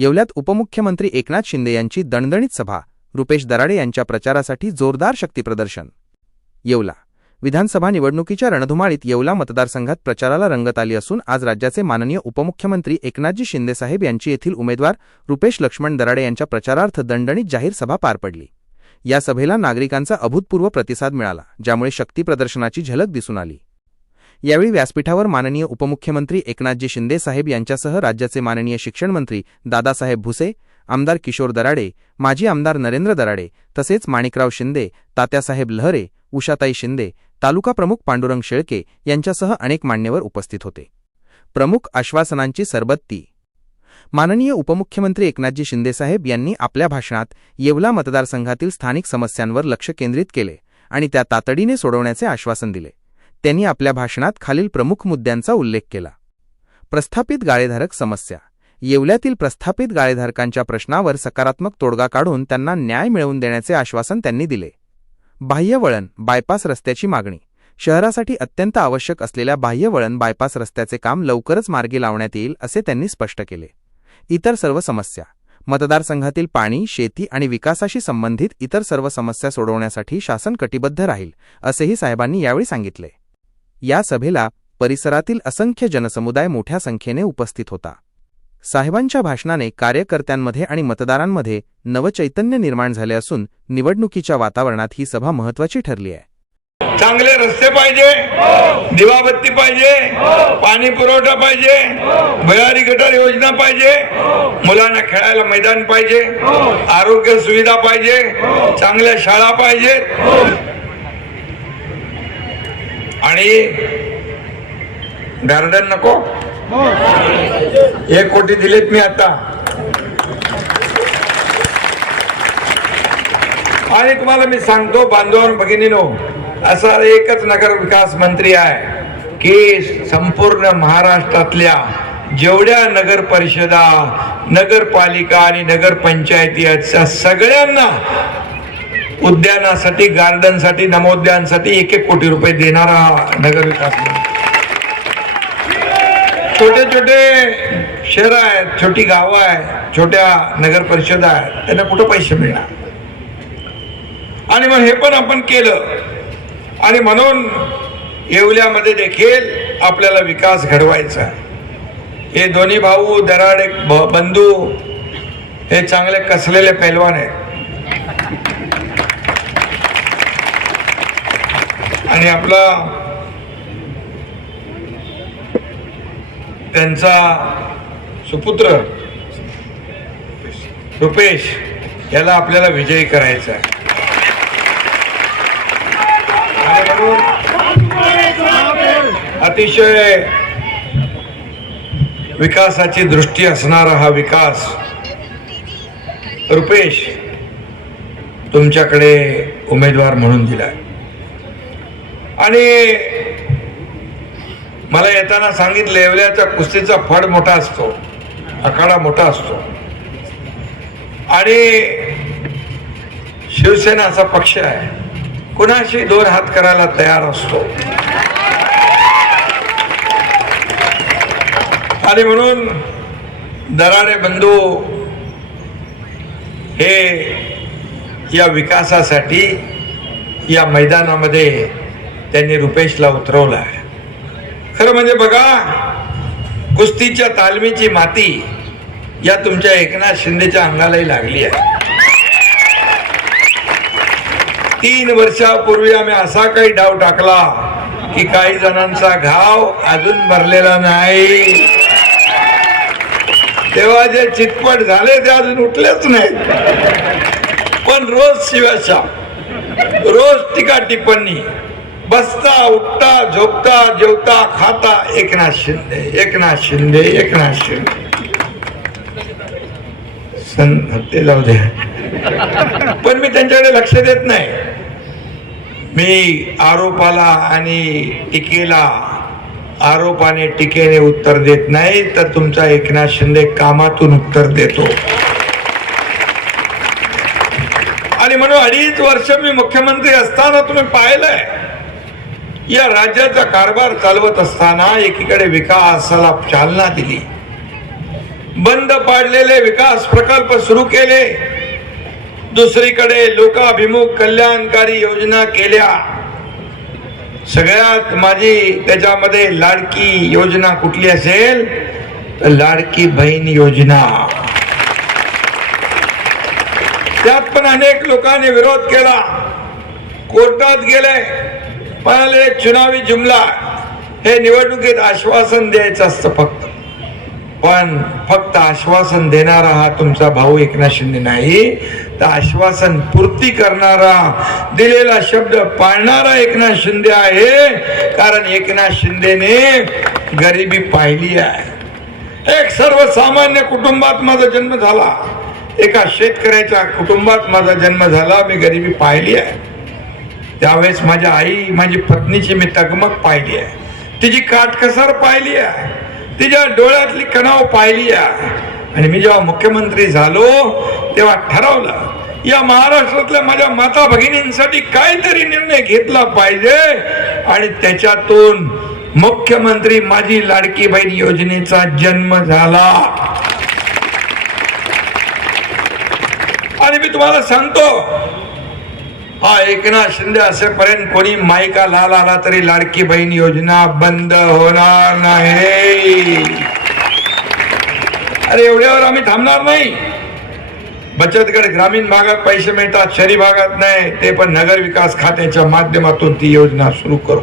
येवल्यात उपमुख्यमंत्री एकनाथ शिंदे यांची दणदणीत सभा. रुपेश दराडे यांच्या प्रचारासाठी जोरदार शक्तीप्रदर्शन येवला. विधानसभा निवडणुकीच्या रणधुमाळीत येवला मतदारसंघात प्रचाराला रंगत आली असून आज राज्याचे माननीय उपमुख्यमंत्री एकनाथजी शिंदेसाहेब यांची येथील उमेदवार रुपेश लक्ष्मण दराडे यांच्या प्रचारार्थ दणदणीत जाहीर सभा पार पडली. या सभेला नागरिकांचा अभूतपूर्व प्रतिसाद मिळाला ज्यामुळे शक्तीप्रदर्शनाची झलक दिसून आली. यावेळी व्यासपीठावर माननीय उपमुख्यमंत्री एकनाथजी शिंदे साहेब यांच्यासह राज्याचे माननीय शिक्षण मंत्री दादासाहेब भुसे आमदार किशोर दराडे माजी आमदार नरेंद्र दराडे तसेच माणिकराव शिंदे तात्यासाहेब लहरे उषाताई शिंदे तालुका प्रमुख पांडुरंग शेळके यांच्यासह अनेक मान्यवर उपस्थित होते. प्रमुख आश्वासनांची सरबत्ती. माननीय उपमुख्यमंत्री एकनाथजी शिंदेसाहेब यांनी आपल्या भाषणात येवला मतदारसंघातील स्थानिक समस्यांवर लक्ष केंद्रित केले आणि त्या तातडीने सोडवण्याचे आश्वासन दिले. त्यांनी आपल्या भाषणात खालील प्रमुख मुद्द्यांचा उल्लेख केला. प्रस्थापित गाळेधारक समस्या. येवल्यातील प्रस्थापित गाळेधारकांच्या प्रश्नावर सकारात्मक तोडगा काढून त्यांना न्याय मिळवून देण्याचे आश्वासन त्यांनी दिले. बाह्यवळण बायपास रस्त्याची मागणी. शहरासाठी अत्यंत आवश्यक असलेल्या बाह्यवळण बायपास रस्त्याचे काम लवकरच मार्गी लावण्यात येईल असे त्यांनी स्पष्ट केले. इतर सर्व समस्या. मतदारसंघातील पाणी शेती आणि विकासाशी संबंधित इतर सर्व समस्या सोडवण्यासाठी शासन कटिबद्ध राहील असेही साहेबांनी यावेळी सांगितले. या सभेला परिसरातील असंख्य जनसमुदाय मोठ्या संख्येने उपस्थित होता. साहेबांच्या भाषणाने कार्यकर्त्यांमध्ये आणि मतदारांमध्ये नवचैतन्य निर्माण झाले असून निवडणुकीच्या वातावरणात ही सभा महत्वाची ठरली आहे. चांगले रस्ते पाहिजे दिवाबत्ती पाहिजे पाणी पुरवठा पाहिजे भयारी गटर योजना पाहिजे मुलांना खेळायला मैदान पाहिजे आरोग्य सुविधा पाहिजे चांगल्या शाळा पाहिजेत. आणि गार्डन नको? एक कोटी दिलेत मी आता. आणि तुम्हाला मी सांगतो बांधवान भगिनीनो असा एकच नगर विकास मंत्री आहे की संपूर्ण महाराष्ट्रातल्या जेवढ्या नगर परिषदा नगरपालिका आणि नगरपंचायती सगळ्यांना उद्यानासाठी गार्डनसाठी नमोद्यानसाठी एक एक कोटी रुपये देणारा नगरविकास नगर छोटे छोटे शहर आहेत छोटी गावं आहेत छोट्या नगर परिषदा आहेत त्यांना कुठं पैसे मिळणार? आणि मग हे पण आपण केलं. आणि म्हणून येवल्यामध्ये देखील आपल्याला विकास घडवायचा हे दोन्ही भाऊ दराड एक बंधू हे चांगले कसलेले पैलवान आहेत. आणि आपला त्यांचा सुपुत्र रुपेश याला आपल्याला विजयी करायचा आहे. अतिशय विकासाची दृष्टी असणारा हा विकास रुपेश तुमच्याकडे उमेदवार म्हणून दिला आणि मला येताना सांगितलं येवल्याचा कुस्तीचा फड मोठा असतो आखाडा मोठा असतो. आणि शिवसेना असा पक्ष आहे. कुणाशी दोन हात करायला तयार असतो? आणि म्हणून दराडे बंधू हे या विकासासाठी या मैदानामध्ये त्यांनी रुपेशला उतरवला खरं म्हणजे बघा कुस्तीच्या तालमीची माती या तुमच्या एकनाथ शिंदेच्या अंगालाही लागली आहे. तीन वर्षापूर्वी आम्ही असा काही डाव टाकला की काही जणांचा घाव अजून भरलेला नाही. तेव्हा जे चितपट झाले ते अजून उठलेच नाहीत. पण रोज शिवाशा रोज टीका टिप्पणी बसता उठता झोपता जेवता खाता. एकनाथ शिंदे एकनाथ शिंदे एकनाथ शिंदे. सं ते जाऊ दे पण मी त्यांच्याकडे लक्ष देत नाही. मी आरोपाला आणि टीकेला आरोपाने टीकेने उत्तर देत नाही तर तुमचा एकनाथ शिंदे कामातून उत्तर देतो. आणि म्हणून अडीच वर्ष मी मुख्यमंत्री असताना तुम्ही पाहिलंय. या राज्याचा कारभार चालवत असताना एकीकडे विकासाला चालना दिली. बंद पाडलेले विकास प्रकल्प सुरू केले. दुसरीकडे लोकाभिमुख कल्याणकारी योजना केल्या. सगळ्यात माझी त्याच्यामध्ये लाडकी योजना कुठली असेल? तर लाडकी बहीण योजना. त्यात पण अनेक लोकांनी विरोध केला. कोर्टात गेले. म्हणाले चुनावी जुमला. हे निवडणुकीत आश्वासन द्यायचं असतं फक्त. पण फक्त आश्वासन देणारा हा तुमचा भाऊ एकनाथ शिंदे नाही. तर आश्वासन पूर्ती करणारा दिलेला शब्द पाळणारा एकनाथ शिंदे आहे. कारण एकनाथ शिंदेने गरिबी पाहिली आहे. एक सर्वसामान्य कुटुंबात माझा जन्म झाला. एका शेतकऱ्याच्या कुटुंबात माझा जन्म झाला. मी गरिबी पाहिली आहे. त्यावेळेस माझ्या आई माझी पत्नीची मी तगमग पाहिली आहे. तिची काटकसर पाहिली आहे. तिच्या डोळ्यातली कणाव पाहिली आहे. आणि मी जेव्हा मुख्यमंत्री झालो तेव्हा ठरवलं या महाराष्ट्रातल्या माझ्या माता भगिनींसाठी काहीतरी निर्णय घेतला पाहिजे. आणि त्याच्यातून मुख्यमंत्री माझी लाडकी बहीण योजनेचा जन्म झाला. आणि मी तुम्हाला सांगतो हा एकनाथ शिंदे असेपर्यंत कोणी माईका लाल आला तरी लाडकी बहीण योजना बंद होणार नाही. अरे एवढ्यावर आम्ही थांबणार नाही. बचत गट ग्रामीण भागात पैसे मिळतात शहरी भागात नाही ते पण नगर विकास खात्याच्या माध्यमातून ती योजना सुरू करू.